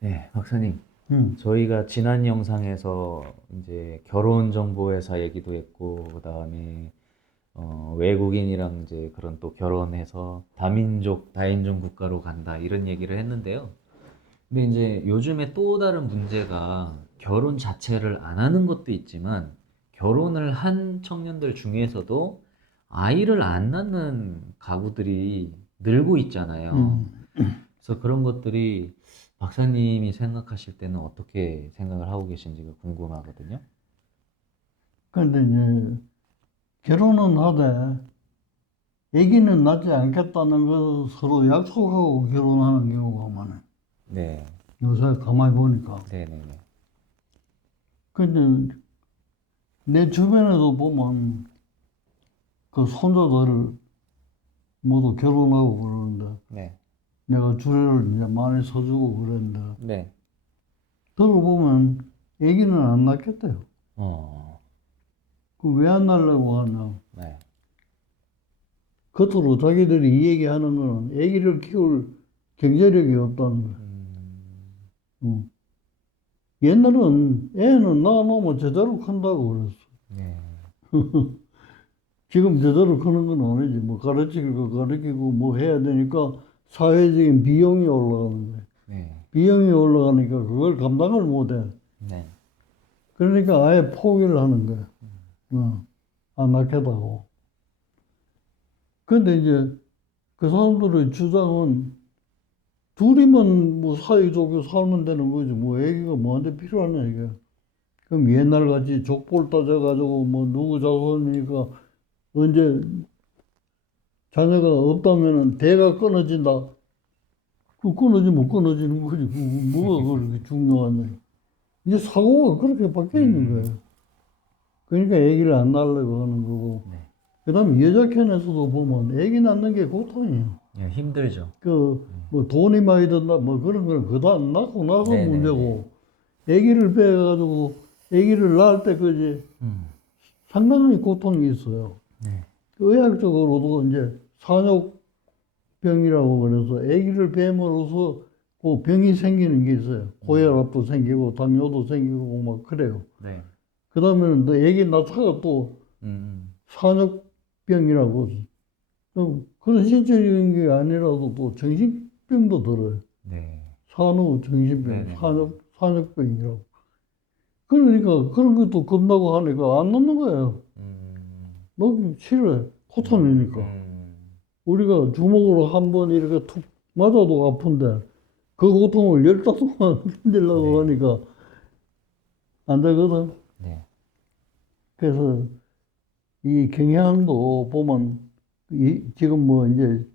네, 박사님. 응, 저희가 지난 영상에서 이제 결혼 정보회사 얘기도 했고, 그다음에 외국인이랑 이제 그런 또 결혼해서 다민족, 다인종 국가로 간다 이런 얘기를 했는데요. 근데 이제 요즘에 또 다른 문제가 결혼 자체를 안 하는 것도 있지만 결혼을 한 청년들 중에서도 아이를 안 낳는 가구들이 늘고 있잖아요. 응. 그래서 그런 것들이 박사님이 생각하실 때는 어떻게 생각을 하고 계신지가 궁금하거든요. 근데 이제 결혼은 하되 아기는 낳지 않겠다는 것으로 약속하고 결혼하는 경우가 많아요. 네, 요새 가만히 보니까. 네네네. 근데 내 주변에도 보면 그 손자들 모두 결혼하고 그러는데 네, 내가 주례를 이제 많이 서주고 그랬는데 네. 들어보면 아기는 안 낳겠대요. 어, 그 왜 안 낳으려고 하냐. 네. 겉으로 자기들이 이 얘기하는 거는 아기를 키울 경제력이 없다는 거예요. 음, 응. 옛날은 애는 낳아놓으면 제대로 큰다고 그랬어. 네, 지금 제대로 크는 건 아니지. 뭐 가르치길 거 가르치고 뭐 해야 되니까 사회적인 비용이 올라가는 거야. 네, 비용이 올라가니까 그걸 감당을 못 해. 네. 그러니까 아예 포기를 하는 거야. 안 낳겠다고. 근데 이제 그 사람들의 주장은 둘이만 뭐 사이좋게 살면 되는 거지. 뭐 애기가 뭐한테 필요하냐 이게. 그럼 옛날같이 족볼 따져가지고 뭐 누구 자손이니까 언제 자녀가 없다면은 대가 끊어진다. 그 끊어지면 끊어지는 거지. 뭐가 그렇게 중요하냐. 이제 사고가 그렇게 바뀌어 있는 음, 거예요. 그러니까 아기를 안 낳으려고 하는 거고. 네. 그다음에 여자 편에서도 보면 아기 낳는 게 고통이에요. 네, 힘들죠. 그 뭐 돈이 많이 든다 뭐 그런 거는 그다 안 낳고 나서 네네네. 문제고 아기를 빼가지고 아기를 낳을 때까지 음, 상당히 고통이 있어요. 네. 그 의학적으로도 이제 산욕병이라고 그래서 아기를 뱀으로써 그 병이 생기는 게 있어요. 고혈압도 생기고 당뇨도 생기고 막 그래요. 네. 그다음에는 또 아기 낳다가 또 음, 산욕병이라고 또 그런 신체적인 게 아니라도 또 정신병도 들어요. 네. 산후 정신병, 네네네. 산욕병이라고. 그러니까 그런 것도 겁나고 하니까 안 놓는 거예요. 음, 너무 싫어요. 고통이니까. 음, 우리가 주먹으로 한 번 이렇게 툭 맞아도 아픈데 그 고통을 열 달 동안 견디려고 네. 하니까 안 되거든. 네. 그래서 이 경향도 보면 지금 뭐 이제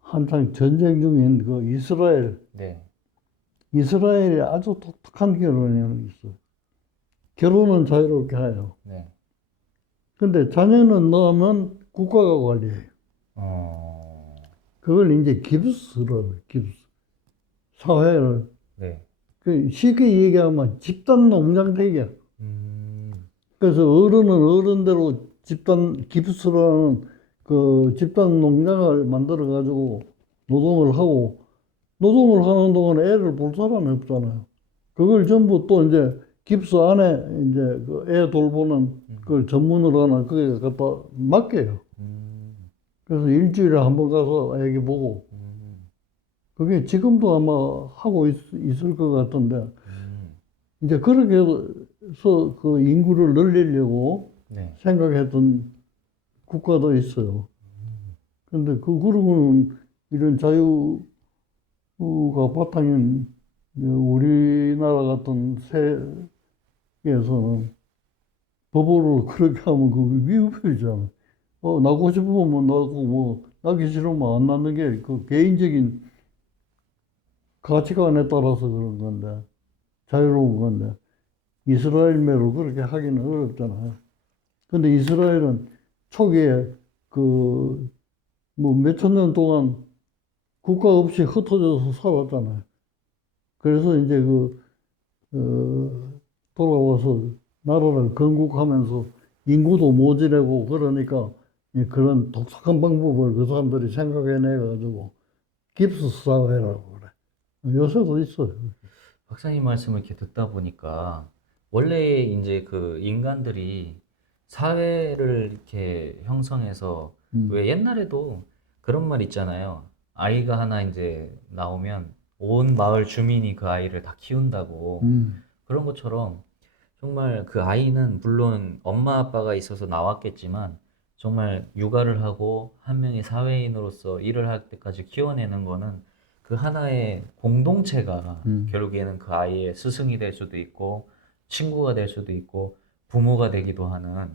한창 전쟁 중인 그 이스라엘, 네. 이스라엘이 아주 독특한 결혼이 있어. 결혼은 자유롭게 해요. 네. 근데 자녀는 넣으면 국가가 관리해요. 어, 그걸 이제 깁스로, 깁스. 사회를. 네. 그 쉽게 얘기하면 집단 농장 되기야. 음, 그래서 어른은 어른대로 집단 깁스라는 그 집단 농장을 만들어 가지고 노동을 하고 노동을 하는 동안 애를 볼 사람이 없잖아요. 그걸 전부 또 이제 깁스 안에 이제 그 애 돌보는 그걸 전문으로 하나 그게 갖다 맡겨요. 음, 그래서 일주일에 한 번 가서 애기 보고 음, 그게 지금도 아마 하고 있을 것 같은데 음, 이제 그렇게 해서 그 인구를 늘리려고 네. 생각했던 국가도 있어요. 근데 그러고는 이런 자유가 바탕인 우리나라 같은 세계에서는 법으로 그렇게 하면 그 위법이잖아. 낳고 싶으면 낳고 뭐 낳기 싫으면 안 낳는 게 그 개인적인 가치관에 따라서 그런 건데 자유로운 건데 이스라엘매로 그렇게 하기는 어렵잖아요. 근데 이스라엘은 초기에 그 뭐 몇천 년 동안 국가 없이 흩어져서 살았잖아요. 그래서 이제 돌아와서 나라를 건국하면서 인구도 모자라고 그러니까 그런 독특한 방법을 그 사람들이 생각해내가지고 깁스 사회라고 그래. 요새도 있어요. 박사님 말씀을 이렇게 듣다 보니까 원래 이제 그 인간들이 사회를 이렇게 형성해서 음, 왜 옛날에도 그런 말 있잖아요. 아이가 하나 이제 나오면 온 마을 주민이 그 아이를 다 키운다고. 음, 그런 것처럼 정말 그 아이는 물론 엄마 아빠가 있어서 나왔겠지만 정말 육아를 하고 한 명의 사회인으로서 일을 할 때까지 키워내는 거는 그 하나의 공동체가 음. 결국에는 그 아이의 스승이 될 수도 있고 친구가 될 수도 있고 부모가 되기도 하는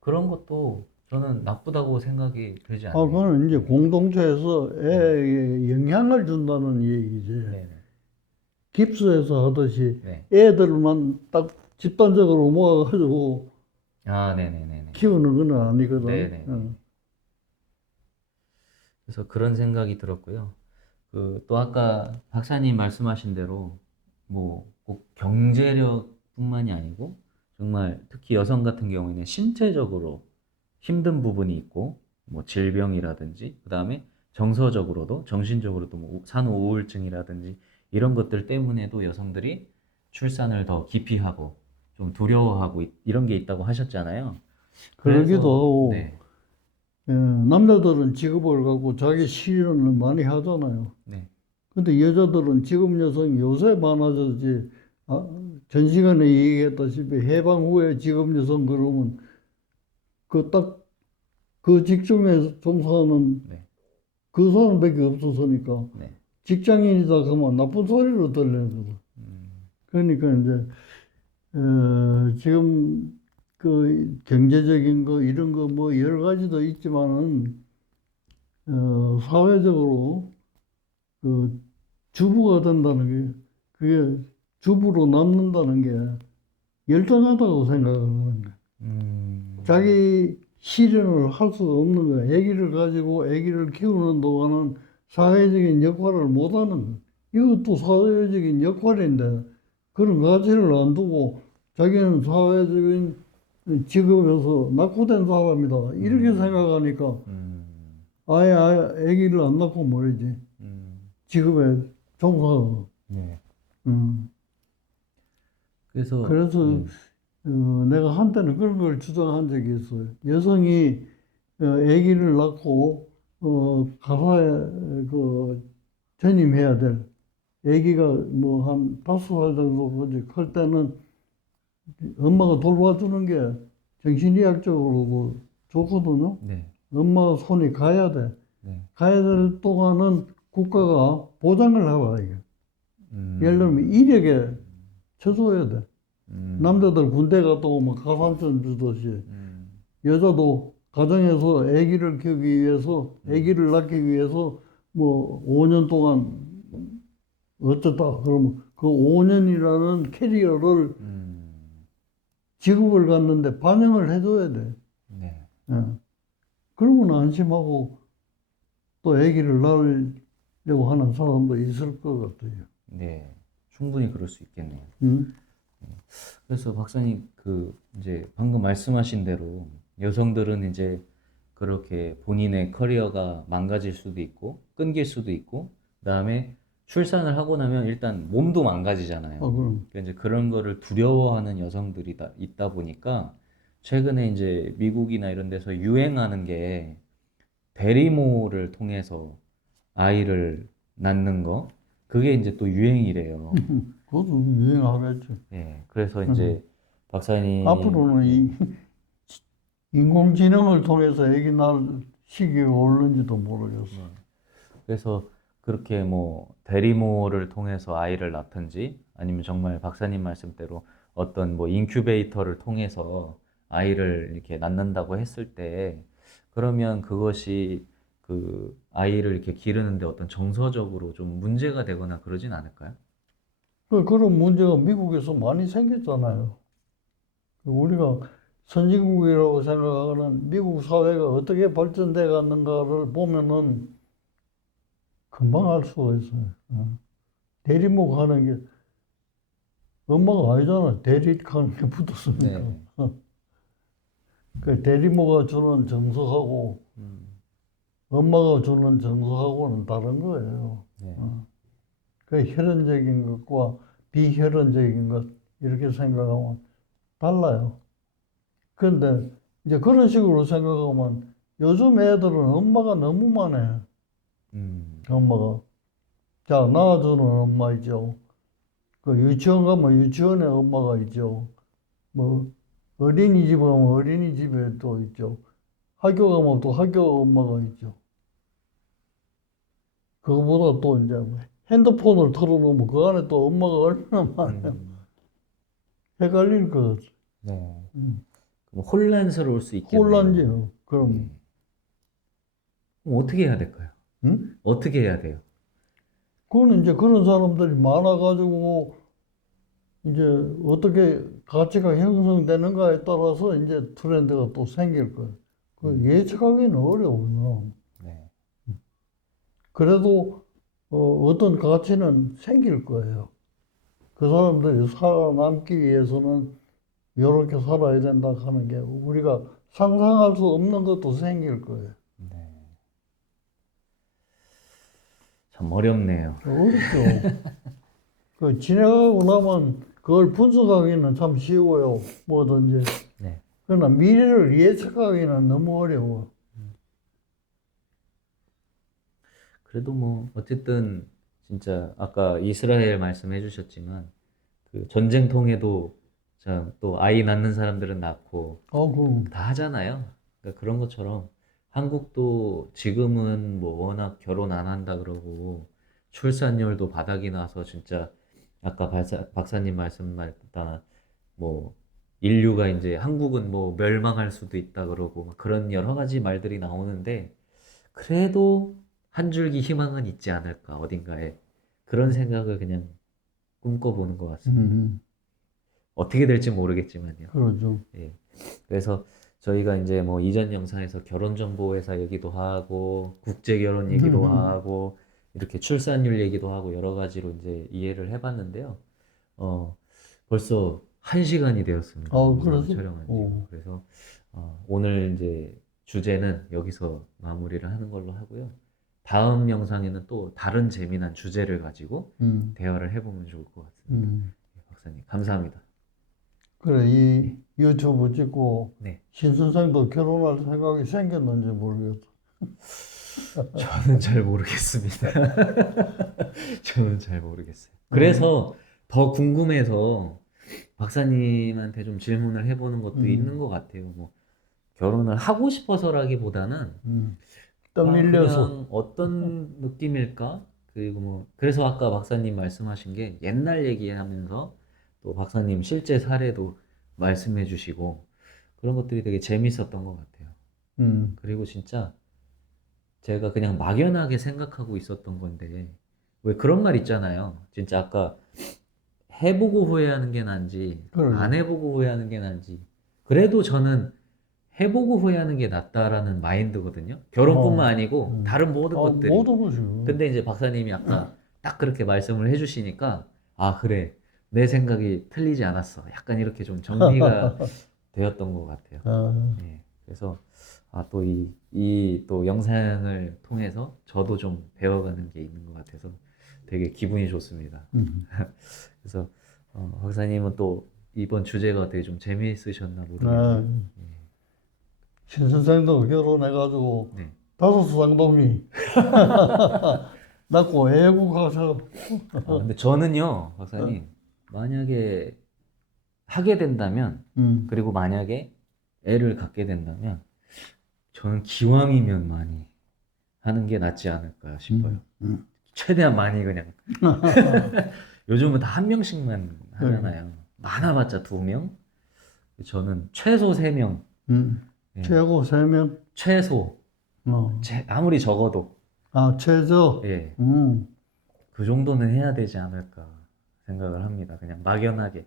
그런 것도 저는 나쁘다고 생각이 들지 않네요. 그거는 이제 네. 공동체에서 네. 애에게 영향을 준다는 얘기지. 네네. 깁스에서 하듯이 네. 애들만 딱 집단적으로 모아가지고 아, 네네네네. 키우는 건 아니거든. 네네네. 그래서 그런 생각이 들었고요. 그 또 아까 박사님 말씀하신 대로 뭐 꼭 경제력뿐만이 아니고 정말 특히 여성 같은 경우에는 신체적으로 힘든 부분이 있고 뭐 질병이라든지 그다음에 정서적으로도 정신적으로도 뭐 산후 우울증이라든지 이런 것들 때문에도 여성들이 출산을 더 기피하고 좀 두려워하고 이런 게 있다고 하셨잖아요. 그러기도 그래서 하고, 네. 남자들은 직업을 갖고 자기 실현을 많이 하잖아요. 네. 근데 여자들은 직업 여성이 요새 많아졌지. 전 시간에 얘기했다시피 해방 후에 직업 여성 그러면 그 딱 그 직종에 종사하는 네. 그 사람밖에 없었으니까 네. 직장인이다 그러면 나쁜 소리로 들리는 거죠. 음, 그러니까 이제 지금 그 경제적인 거 이런 거 뭐 여러 가지도 있지만은 사회적으로 그 주부가 된다는 게 그게 주부로 남는다는 게 열등하다고 생각하는 거예요. 음, 자기 실현을 할 수가 없는 거예요. 아기를 가지고 아기를 키우는 동안은 사회적인 역할을 못 하는 거예요. 이것도 사회적인 역할인데 그런 가치를 안 두고 자기는 사회적인 직업에서 낙후된 사람이다. 이렇게 생각하니까 음, 아예 아기를 안 낳고 말이지. 음, 직업에 종사하고. 네. 음. 그래서 그래서 내가 한때는 그런 걸 주장한 적이 있어요. 여성이 아기를 낳고 가사에 그 전임해야 될 아기가 뭐 한 5살 정도 클 때는 엄마가 돌봐주는 게 정신의학적으로도 좋거든요. 네, 엄마 손이 가야 돼. 네, 가야 될 동안은 국가가 보장을 해봐, 이게. 예를 음, 들면 이력에 쳐줘야 돼. 음, 남자들 군대 갔다 오면 가산점 주듯이 음, 여자도 가정에서 아기를 키우기 위해서, 아기를 낳기 위해서 뭐 5년 동안 어쩌다 그러면 그 5년이라는 캐리어를 음, 직업을 갖는데 반영을 해줘야 돼. 네, 예. 그러면 안심하고 또 아기를 낳으려고 하는 사람도 있을 것 같아요. 네, 충분히 그럴 수 있겠네요. 응? 그래서 박사님 그 이제 방금 말씀하신 대로 여성들은 이제 그렇게 본인의 커리어가 망가질 수도 있고 끊길 수도 있고 그다음에 출산을 하고 나면 일단 몸도 망가지잖아요. 그럼. 그러니까 이제 그런 거를 두려워하는 여성들이 있다 보니까 최근에 이제 미국이나 이런 데서 유행하는 게 대리모를 통해서 아이를 낳는 거 그게 이제 또 유행이래요. 그것도 유행하겠지. 예, 그래서 응. 이제 박사님, 앞으로는 네, 이 인공지능을 통해서 아기 낳을 시기가 올는지도 모르겠어. 네. 그래서 그렇게 뭐 대리모를 통해서 아이를 낳든지 아니면 정말 박사님 말씀대로 어떤 뭐 인큐베이터를 통해서 아이를 이렇게 낳는다고 했을 때 그러면 그것이 그 아이를 이렇게 기르는데 어떤 정서적으로 좀 문제가 되거나 그러진 않을까요? 그런 문제가 미국에서 많이 생겼잖아요. 우리가 선진국이라고 생각하는 미국 사회가 어떻게 발전돼 갔는가를 보면은 금방 알 수가 있어요. 대리목 하는 게 엄마가 아니잖아. 대리하는 게 붙었으니까. 네. 그 대리모가 주는 정서하고 음, 엄마가 주는 정서하고는 다른 거예요. 네. 어. 그 혈연적인 것과 비혈연적인 것 이렇게 생각하면 달라요. 그런데 이제 그런 식으로 생각하면 요즘 애들은 엄마가 너무 많아요. 엄마가. 자, 낳아주는 엄마 있죠. 그 유치원 가면 유치원에 엄마가 있죠. 뭐 어린이집 가면 어린이집에 또 있죠. 학교 가면 또 학교 엄마가 있죠. 그거보다 또 이제 뭐 핸드폰을 털어놓으면 그 안에 또 엄마가 얼마나 많아요. 헷갈릴 것 같아. 네. 음. 그럼 혼란스러울 수 있겠네요. 혼란이요. 그럼, 그럼 어떻게 해야 될까요? 응? 어떻게 해야 돼요? 그거는 이제 그런 사람들이 많아가지고 이제 어떻게 가치가 형성되는가에 따라서 이제 트렌드가 또 생길 거예요. 그 예측하기는 어려워요. 네. 그래도 어떤 가치는 생길 거예요. 그 사람들이 살아남기 위해서는 이렇게 살아야 된다 하는 게 우리가 상상할 수 없는 것도 생길 거예요. 네. 참 어렵네요. 어렵죠. 그 지나가고 나면 그걸 분석하기는 참 쉬워요. 뭐든지. 네. 그러나 미래를 예측하기는 너무 어려워. 그래도 뭐 어쨌든 진짜 아까 이스라엘 말씀해 주셨지만 그 전쟁통에도 참 또 아이 낳는 사람들은 낳고 그, 다 하잖아요. 그러니까 그런 것처럼 한국도 지금은 뭐 워낙 결혼 안 한다 그러고 출산율도 바닥이 나서 진짜 아까 박사님 말씀하셨다 뭐 인류가 이제 한국은 뭐 멸망할 수도 있다 그러고 막 그런 여러 가지 말들이 나오는데 그래도 한 줄기 희망은 있지 않을까 어딘가에 그런 생각을 그냥 꿈꿔보는 것 같습니다. 어떻게 될지 모르겠지만요. 그러죠. 예. 그래서 저희가 이제 뭐 이전 영상에서 결혼정보회사 얘기도 하고 국제 결혼 얘기도 하고 이렇게 출산율 얘기도 하고 여러 가지로 이제 이해를 해봤는데요. 어, 벌써 1시간이 되었습니다. 영상을 그래서? 촬영한 지가. 그래서 오늘 이제 주제는 여기서 마무리를 하는 걸로 하고요. 다음 영상에는 또 다른 재미난 주제를 가지고 대화를 해보면 좋을 것 같습니다. 네, 박사님, 감사합니다. 그래, 이 유튜브 찍고 네. 신선생도 결혼할 생각이 생겼는지 모르겠어. 저는 잘 모르겠습니다. 저는 잘 모르겠어요. 그래서 더 궁금해서 박사님한테 좀 질문을 해보는 것도 있는 것 같아요. 뭐 결혼을 하고 싶어서라기보다는 떠밀려서. 그냥 어떤 느낌일까? 그리고 뭐 그래서 아까 박사님 말씀하신 게 옛날 얘기하면서 또 박사님 실제 사례도 말씀해 주시고 그런 것들이 되게 재밌었던 것 같아요. 그리고 진짜 제가 그냥 막연하게 생각하고 있었던 건데 왜 그런 말 있잖아요. 진짜 아까 해보고 후회하는 게 난지 그러죠. 안 해보고 후회하는 게 난지 그래도 저는 해보고 후회하는 게 낫다라는 마인드거든요. 결혼뿐만 아니고 다른 모든 것들이. 모든 것이. 근데 이제 박사님이 아까 딱 그렇게 말씀을 해주시니까 아 그래 내 생각이 틀리지 않았어. 약간 이렇게 좀 정리가 되었던 것 같아요. 네, 그래서 또 이 또 영상을 통해서 저도 좀 배워가는 게 있는 것 같아서 되게 기분이 좋습니다. 그래서 박사님은 또 이번 주제가 되게 좀 재미있으셨나 모르겠네요. 신선생도 결혼해가지고 네. 5쌍둥이 낳고 애국 가서. 근데 저는요, 박사님, 만약에 하게 된다면, 그리고 만약에 애를 갖게 된다면, 저는 기왕이면 많이 하는 게 낫지 않을까 싶어요. 최대한 많이 그냥. 요즘은 다 한 명씩만 하잖아요. 많아봤자 2명. 저는 최소 3명. 예. 최고 3명. 최소. 아무리 적어도. 최저. 예. 그 정도는 해야 되지 않을까 생각을 합니다. 그냥 막연하게.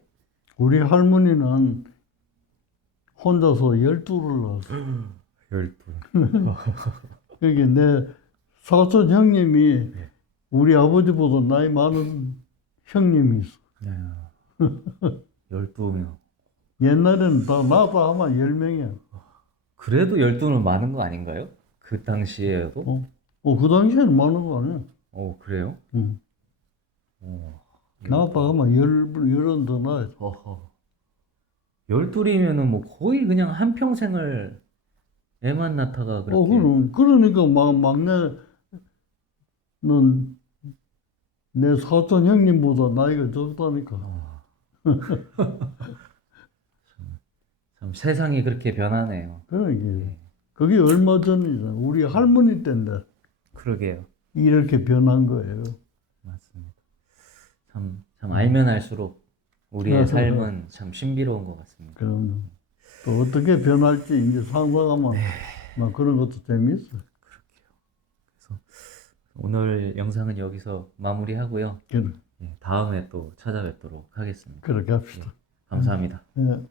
우리 할머니는 혼자서 12를 낳았어. 12. 그게 내 사촌 형님이 우리 아버지보다 나이 많은 형님이 있어. 12명. 옛날에는 다 나다 하면 10명이야. 그래도 12는 많은 거 아닌가요? 그 당시에도? 그 당시에는 많은 거 아니야. 그래요? 응. 오, 나 아빠가 막 열은 더 나요. 허허. 12이면은 뭐 거의 그냥 한 평생을 애만 낳다가 그렇게. 그러니까 막내는 내 사촌 형님보다 나이가 적다니까. 아, 참 세상이 그렇게 변하네요. 그러니까 예, 그게 얼마 전이잖아. 우리 할머니 때인데 그러게요. 이렇게 변한 거예요. 맞습니다. 참 알면 알수록 우리의 그래서 삶은 참 신비로운 것 같습니다. 그럼 또 어떻게 변할지 이제 상상하면 막 그런 것도 재밌어. 그래서 오늘 영상은 여기서 마무리하고요. 그래, 예, 다음에 또 찾아뵙도록 하겠습니다. 그렇게 합시다. 감사합니다. 예.